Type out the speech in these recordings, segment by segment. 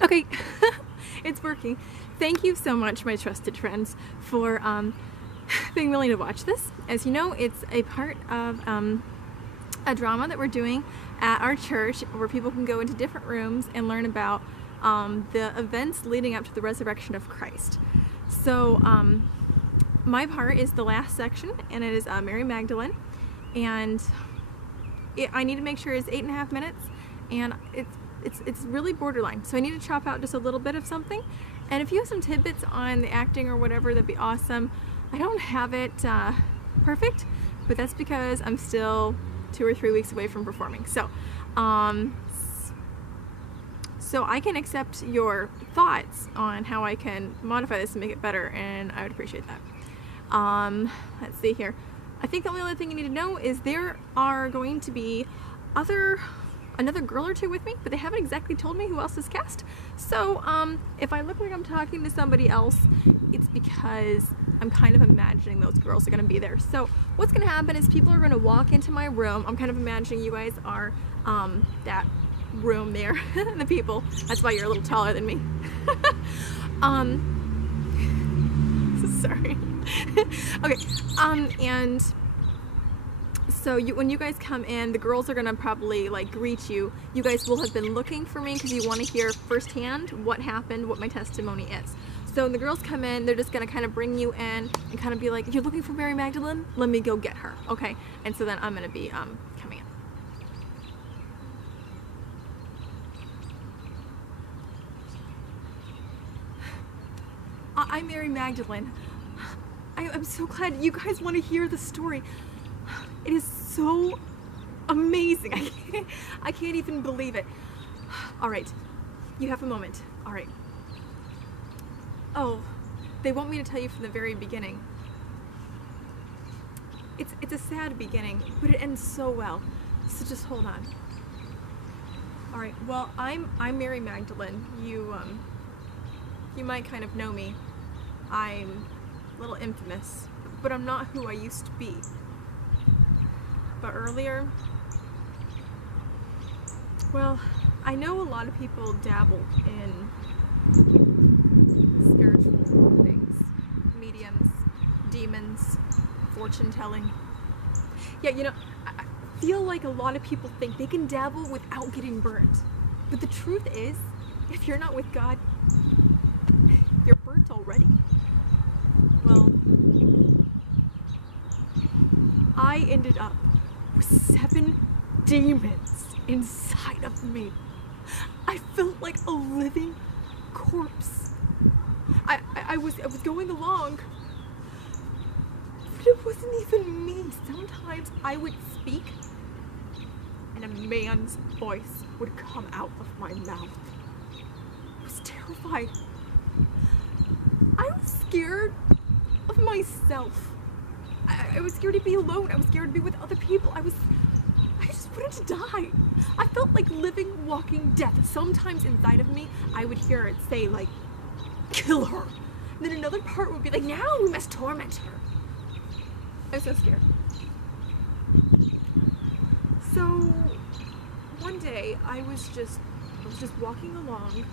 Okay, it's working. Thank you so much, my trusted friends, for being willing to watch this. As you know, it's a part of a drama that we're doing at our church where people can go into different rooms and learn about the events leading up to the resurrection of Christ. So my part is the last section, and it is Mary Magdalene, and I need to make sure it's 8.5 minutes, and it's really borderline, so I need to chop out just a little bit of something. And if you have some tidbits on the acting or whatever, that'd be awesome. I don't have it perfect, but that's because I'm still 2 or 3 weeks away from performing. So so I can accept your thoughts on how I can modify this and make it better, and I would appreciate that. Let's see here. I think the only other thing you need to know is there are going to be another girl or two with me, but they haven't exactly told me who else is cast. So if I look like I'm talking to somebody else, it's because I'm kind of imagining those girls are going to be there. So what's going to happen is people are going to walk into my room. I'm kind of imagining you guys are that room there, the people. That's why you're a little taller than me. Sorry. Okay, and so when you guys come in, the girls are gonna probably like greet you. You guys will have been looking for me because you want to hear firsthand what happened, what my testimony is. So when the girls come in, they're just gonna kind of bring you in and kind of be like, "You're looking for Mary Magdalene? Let me go get her." Okay, and so then I'm gonna be coming in. I'm Mary Magdalene. I'm so glad you guys want to hear the story. It is so amazing. I can't even believe it. All right, you have a moment. All right. Oh, they want me to tell you from the very beginning. It's a sad beginning, but it ends so well. So just hold on. All right. Well, I'm Mary Magdalene. You might kind of know me. I'm a little infamous, but I'm not who I used to be. But earlier, well, I know a lot of people dabble in spiritual things, mediums, demons, fortune telling. Yeah, you know, I feel like a lot of people think they can dabble without getting burned. But the truth is, if you're not with God, you're burnt already. Well, I ended up with 7 demons inside of me. I felt like a living corpse. I was going along, but it wasn't even me. Sometimes I would speak and a man's voice would come out of my mouth. I was terrified. I was scared of myself. I was scared to be alone. I was scared to be with other people. I just wanted to die. I felt like living, walking death. Sometimes inside of me, I would hear it say like, "Kill her." And then another part would be like, "Now we must torment her." I was so scared. So one day I was just walking along,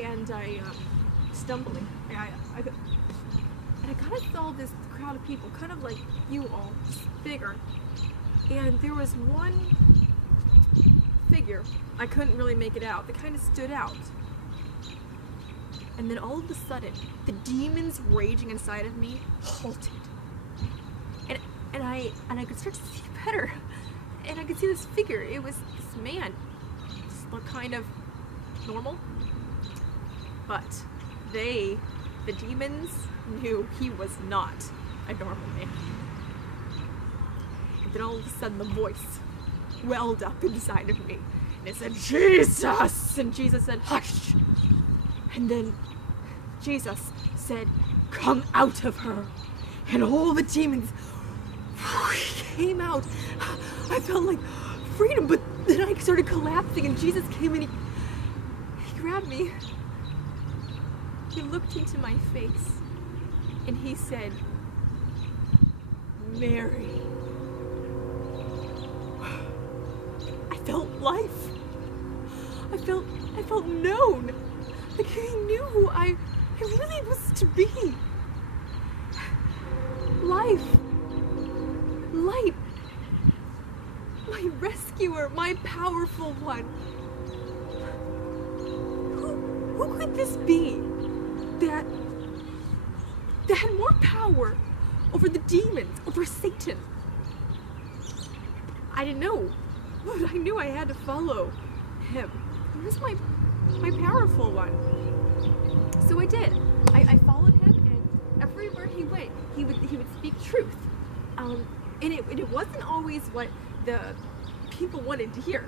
and I stumbling. And I kind of saw this crowd of people, kind of like you all, just bigger. And there was one figure, I couldn't really make it out, that kind of stood out. And then all of a sudden, the demons raging inside of me halted. And I could start to see better. And I could see this figure. It was this man. Just looked kind of normal. But the demons knew he was not a normal man. And then all of a sudden the voice welled up inside of me. And it said, "Jesus!" And Jesus said, "Hush!" And then Jesus said, "Come out of her." And all the demons came out. I felt like freedom, but then I started collapsing, and Jesus came and he grabbed me. He looked into my face and he said, "Mary." I felt life. I felt known. Like he knew who I really was to be. Life. Light. My rescuer, my powerful one. Who could this be that had more power over the demons, over Satan? I didn't know, but I knew I had to follow him. He was my powerful one. So I did. I followed him, and everywhere he went, he would speak truth. And it wasn't always what the people wanted to hear.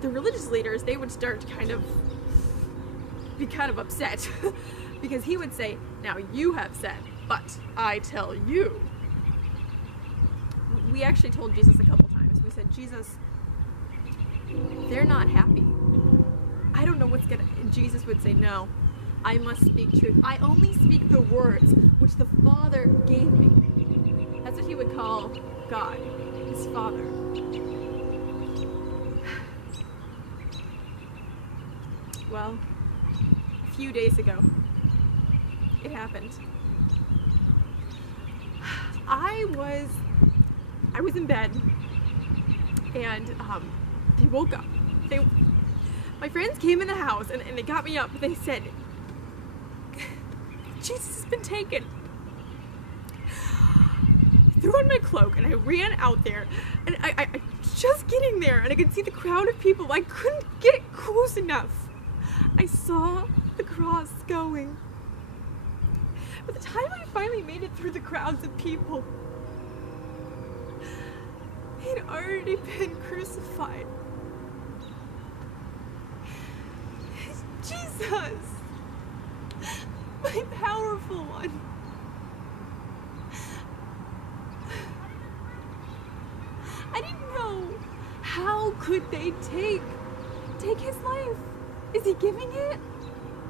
The religious leaders, they would start to be kind of upset because he would say, "Now you have said, but I tell you." We actually told Jesus a couple times. We said, "Jesus, they're not happy. I don't know what's gonna," and Jesus would say, "No, I must speak truth. I only speak the words which the Father gave me." That's what he would call God, his Father. Well, a few days ago, it happened. I was in bed, and they woke up. My friends came in the house, and they got me up. They said, "Jesus has been taken." I threw on my cloak, and I ran out there, and I just getting there, and I could see the crowd of people. I couldn't get close enough. I saw the cross going. By the time I finally made it through the crowds of people, he'd already been crucified. Jesus, my powerful one. I didn't know, how could they take his life? Is he giving it?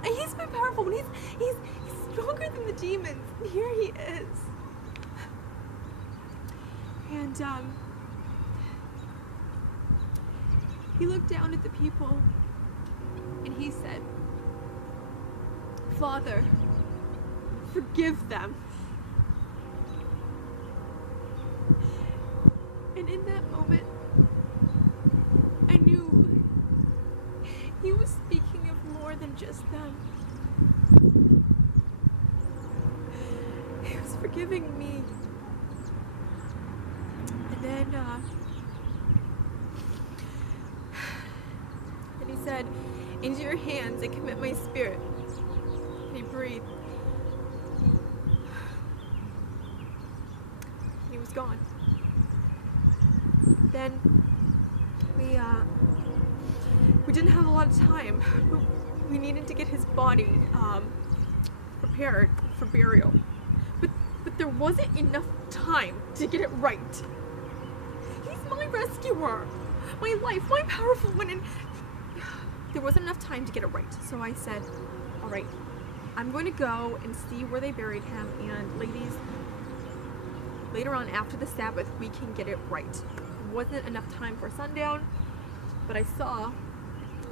He's my powerful one. He's stronger than the demons. And here he is. And he looked down at the people and he said, "Father, forgive them." And in that moment, I knew he was speaking of more than just them. He was forgiving me. And then he said, "Into your hands I commit my spirit." And he breathed. And he was gone. Then we didn't have a lot of time. We needed to get his body prepared for burial. But there wasn't enough time to get it right. He's my rescuer, my life, my powerful one, and there wasn't enough time to get it right. So I said, "All right, I'm going to go and see where they buried him, and ladies, later on after the Sabbath, we can get it right." There wasn't enough time for sundown, but I saw,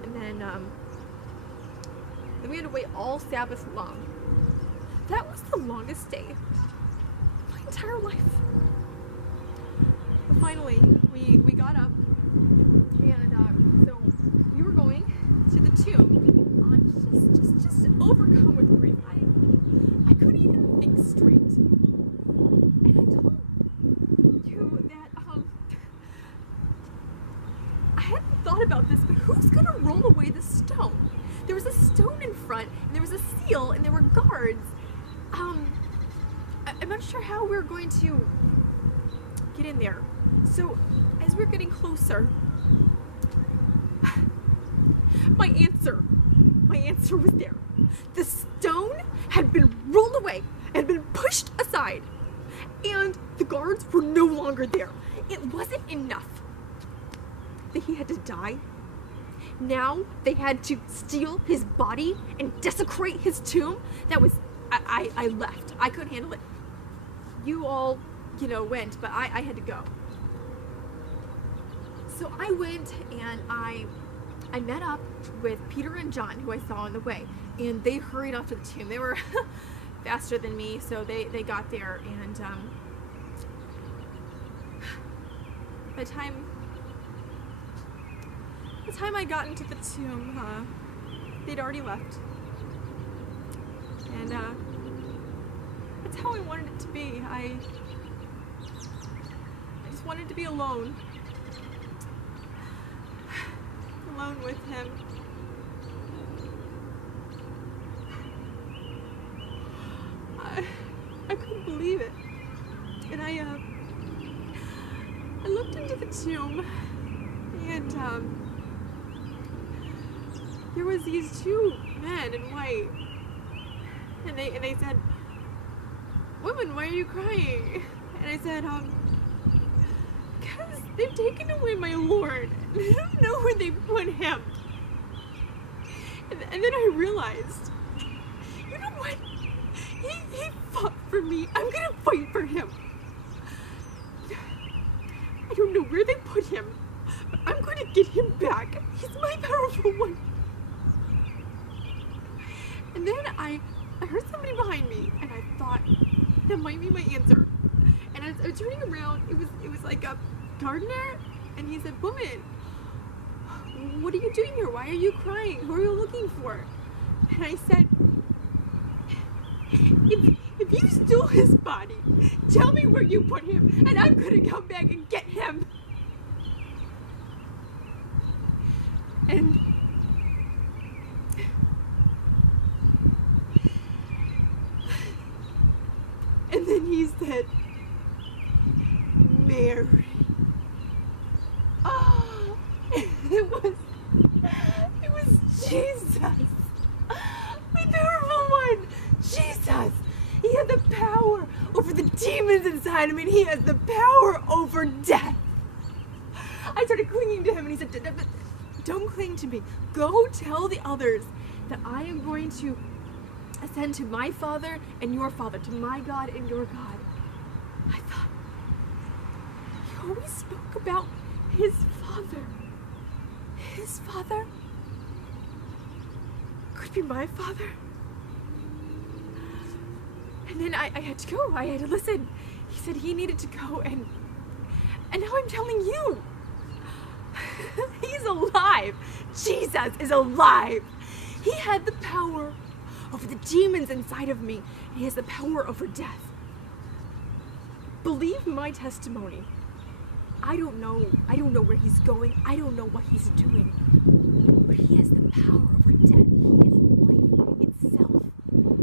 and then we had to wait all Sabbath long. That was the longest day of my entire life. But finally, we got up, and so we were going to the tomb, just overcome with grief. I couldn't even think straight. And I told you that I hadn't thought about this, but who's gonna roll away the stone? There was a stone in front, and there was a seal, and there were guards. I'm not sure how we were going to get in there. So as we were getting closer, my answer was there. The stone had been rolled away and been pushed aside, and the guards were no longer there. It wasn't enough that he had to die. Now they had to steal his body and desecrate his tomb. That was, I left. I couldn't handle it. You all, went, but I had to go. So I went and I I met up with Peter and John, who I saw on the way, and they hurried off to the tomb. They were faster than me, so they got there, and by the time I got into the tomb, they'd already left. And that's how I wanted it to be. I just wanted to be alone. Alone with him. I couldn't believe it. And I looked into the tomb, and there was these two men in white, and they said, "Woman, why are you crying?" And I said, "Because they've taken away my Lord, and I don't know where they put him." And then I realized, you know what? He fought for me. I'm gonna fight for him. I don't know where they put him, but I'm going to get him back. He's my powerful one. And then I heard somebody behind me, and I thought that might be my answer. And as I was turning around, it was like a gardener, and he said, "Woman, what are you doing here? Why are you crying? Who are you looking for?" And I said, if you stole his body, tell me where you put him, and I'm gonna come back and get him." And then he said, "Mary." Oh, it was Jesus, my powerful one, Jesus. He had the power over the demons inside of me, and he has the power over death. I started clinging to him, and he said, "Don't cling to me. Go tell the others that I am going to ascend to my Father and your Father, to my God and your God." I thought, he always spoke about his Father. His Father could be my Father. And then I had to go. I had to listen. He said he needed to go, and now I'm telling you, he's alive. Jesus is alive. He had the power over the demons inside of me. He has the power over death. Believe my testimony. I don't know where he's going. I don't know what he's doing. But he has the power over death. He is life itself.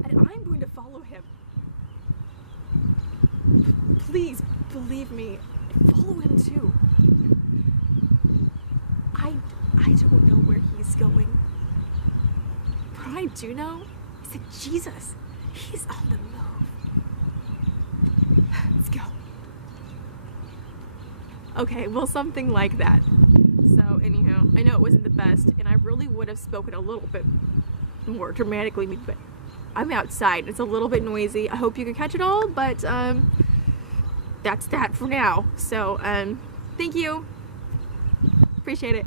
And I'm going to follow him. Please believe me. Follow him too. I don't know where he's going. But I do know is that Jesus, he's on the move. Let's go. Okay, well, something like that. So anyhow, I know it wasn't the best, and I really would have spoken a little bit more dramatically, but I'm outside. It's a little bit noisy. I hope you can catch it all, but that's that for now. So thank you. Appreciate it.